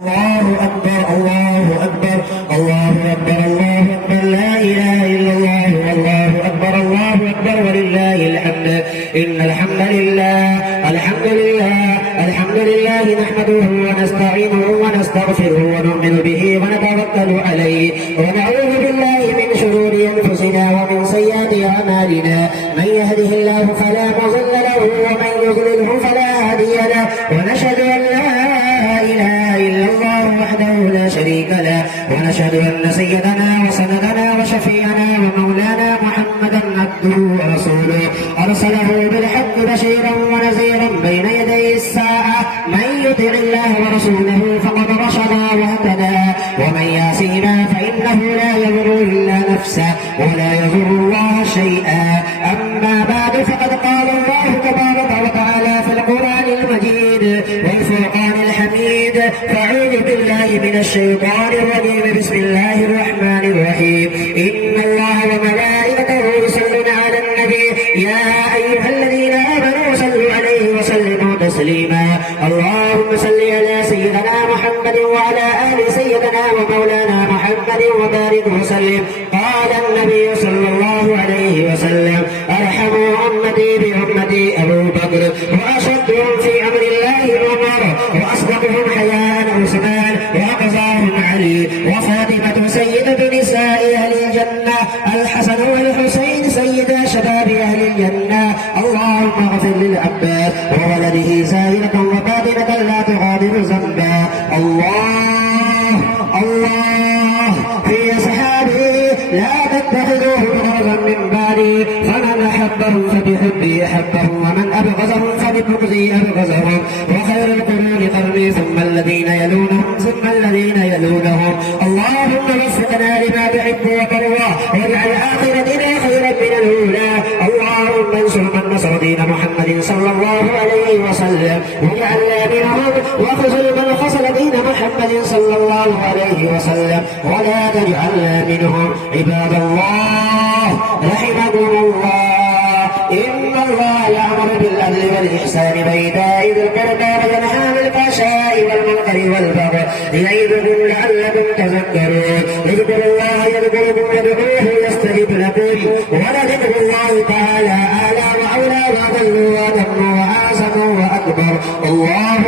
الله أكبر الله أكبر الله أكبر الله أكبر لا إله إلا الله والله أكبر الله أكبر ولله الحمد. إن الحمد لله الحمد لله نحمده ونستعينه ونستغفره ونؤمن به ونتوكل عليه ونعوذ بالله من شرور أنفسنا ومن سيئات أعمالنا. من يهده الله فلا مضل له ومن يضلله فلا هادي له ونشهد أن لا إله إلا الله وحده لا شريك له ونشهد أن سيدنا وسندنا وشفيعنا ومولانا محمدا عبده ورسوله أرسله بالحق بشيرا ونذيرا بين يدي الساعة. من يطع الله ورسوله فقد رشد واهتدى ومن يعصهما فإنه لا يضر إلا نفسه ولا يضر الله شيئا. أما بعد فقد قال الله تبارك وتعالى في القرآن المجيد والفرقان الحميد. فأعوذ بالله من الشيطان الرجيم. بسم الله الرحمن الرحيم. إن الله وملائكته يصلون على النبي يا أيها الذين آمنوا صلوا عليه وسلموا تسليما. اللهم صل على سيدنا محمد وعلى آل سيدنا ومولانا محمد وبارك وسلم. قال النبي صلى الله عليه وسلم أرحم أمتي بأمتي أبو بكر وأشدهم في أمر الله عمر وأصدقهم حياء عثمان وأقصاهم علي وفاطمة سيدة نساء أهل الجنة الحسن والحسين سيدا شباب أهل الجنة. اللهم اغفر للعباس وولده زاهرة وباطنة لا تغادر ذنبا. الله في أصحابه لا تتخذوه غرضا من بعدي. فمن أحبهم فبحبي أحبهم ومن أبغضهم فببغضي أبغضهم. وخير القرون قرني ثم الذين يلونهم ثم الذين يلونهم. اللهم وفقنا لما تحب وترضى واجعل آخرتنا خيرا من الأولى. اللهم انصر من نصر دين محمد صلى الله عليه وسلم واجعلنا منهم واخذل من خذل دين محمد صلى الله عليه وسلم ولا تجعلنا منهم. عباد الله رحمكم الله. إن الله يأمر بالعدل والإحسان وإيتاء ذي القربى وينهى عن الفحشاء والمنكر والبغي يعظكم لعلكم تذكرون. اذكروا الله يذكركم وادعوه يستجب لكم ولذكر الله تعالى أعلى وأولى وأضل وأتم وأعظم وأكبر. الله